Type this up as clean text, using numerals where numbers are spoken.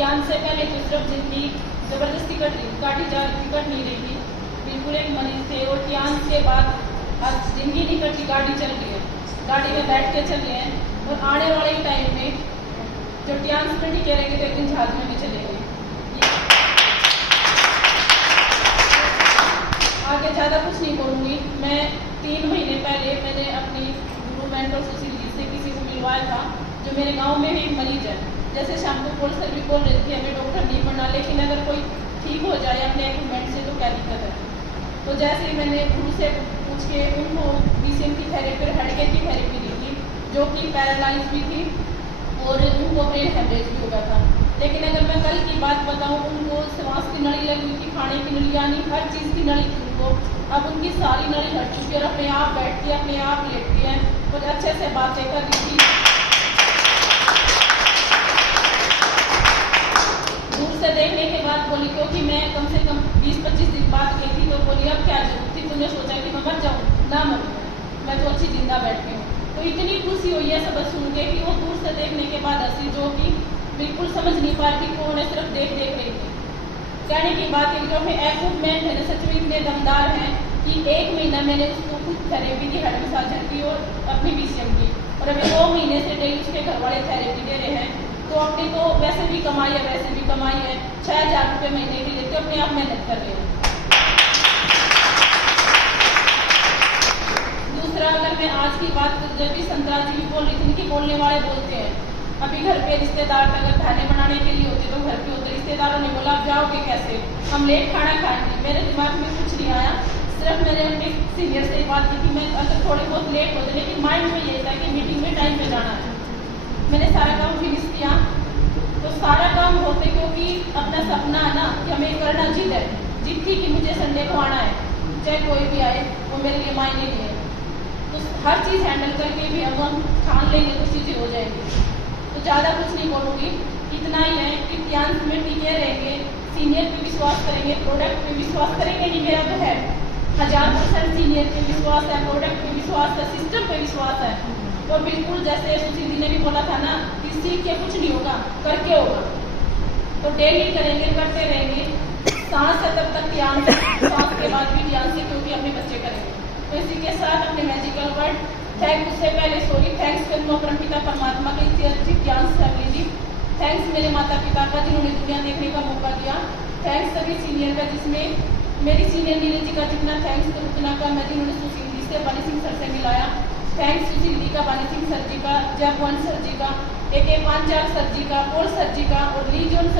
Tian से पहले तो सिर्फ जिंदगी जबरदस्ती काटी जा रही, कट नहीं रही थी, बिल्कुल एक मरीज थे। और टियान के बाद आज जिंदगी नहीं कटी, गाड़ी चल रही है, गाड़ी में बैठ के चल रहे हैं। और आने वाले टाइम में जो टियान में नहीं कह रहे थे, लेकिन जहाज में भी चलेंगे। आगे ज़्यादा कुछ नहीं बोलूँगी। मैं 3 महीने पहले मैंने अपनी गुरु मेंटर सुशील जी से किसी को मिलवाया था, जो मेरे गांव में भी एक मरीज है। जैसे शाम को कॉल सर भी बोल रही थी हमें डॉक्टर नहीं पढ़ना, लेकिन अगर कोई ठीक हो जाए अपने इक्विपमेंट से तो क्या दिक्कत है। तो जैसे ही मैंने गुरु से पूछ के उनको BCM की थेरेपी, हड़के की थेरेपी दी थी, जो कि पैरालाइज भी थी और उनको ब्रेन हेमरेज भी हो गया था। लेकिन अगर मैं कल की बात बताऊं, उनको श्वास की नली लगी हुई थी, खाने की नली, यानी हर चीज़ की नली थी उनको। अब उनकी सारी नली हट चुकी है और अपने आप बैठती है, अपने आप लेटती है और अच्छे से बातें कर रही थी। दूर से देखने के बाद बोली, क्योंकि मैं कम से कम 20-25 दिन बाद गई थी, तो बोली अब क्या जरूरत थी, तुमने सोचा कि मैं मर जाऊँ? ना मरूँ, मैं तो अच्छी जिंदा बैठती हूँ। तो इतनी खुशी हुई है सब सुन के कि वो दूर से देखने के बाद हंसी, जो कि बिल्कुल समझ नहीं पा रही थी, कौन है, सिर्फ देख रही थी। कहने की बात है, जो हमें इक्विपमेंट है सच में इतने दमदार हैं कि 1 महीना मैंने उसको खुद थेरेपी की, हेड मसाजर की और अपनी BCM की, और अभी 2 महीने से डेली उसके घर वाले थेरेपी दे रहे हैं। तो अपनी तो वैसे भी कमाई है, वैसे भी कमाई है, 6,000 रुपये महीने की लेते, अपने आप मेहनत कर रहे हैं। दूसरा, अगर मैं आज की बात, जब भी संतराज जी बोल रही थी, इनकी बोलने वाले बोलते हैं, अभी घर पे रिश्तेदार अगर खाने बनाने के लिए होते तो घर पे होते, रिश्तेदारों ने बोला आप जाओगे कैसे, हम लेट खाना खाएंगे। मेरे दिमाग में कुछ नहीं आया, सिर्फ मैंने अपने सीनियर से बात की थी, मैं अगर थोड़ी बहुत लेट होते, लेकिन माइंड में ये था कि मीटिंग में टाइम पे जाना है। मैंने सारा काम फिनिश किया, तो सारा काम होते, क्योंकि अपना सपना है ना कि हमें करना जिद है, जिद थी कि मुझे संडे को आना है, चाहे कोई भी आए, वो मेरे लिए मायने नहीं है। तो हर चीज़ हैंडल करके भी अब हम ठान लेंगे तो चीज़ें हो जाएंगी। तो ज़्यादा कुछ नहीं बोलूँगी, इतना ही है कि ध्यान में टीके रहेंगे, सीनियर पे विश्वास करेंगे, प्रोडक्ट पे विश्वास करेंगे। नहीं, मेरा तो है 1000% सीनियर पे विश्वास है, प्रोडक्ट पे विश्वास है, सिस्टम पे विश्वास है। और बिल्कुल जैसे सुशील जी ने भी बोला था ना कि सीख के कुछ नहीं होगा, करके होगा। तो डेली करेंगे, करते रहेंगे, सांस है तब तक ध्यान से, सांस के बाद भी ध्यान से, क्योंकि अपने बच्चे करेंगे। तो इसी के साथ अपने मैजिकल वर्ड थैंक, उससे पहले सॉरी, थैंक्स करूँ परमपिता परमात्मा के इतनी ज्ञान फैमिली जी। थैंक्स मेरे माता पिता का, जिन्होंने दुनिया देखने का मौका दिया। थैंक्स सभी सीनियर का, जिसमें मेरी सीनियर नीरज जी का जितना थैंक्स तो उतना का मैं, जिन्होंने सुशील जी से, बानी सिंह सर से मिलाया। थैंक्स सुशील जी का, बानी सिंह सर जी का, जयपवन सर जी का, AK पांचाल सर जी का, पॉल सर जी का और लीजोन सर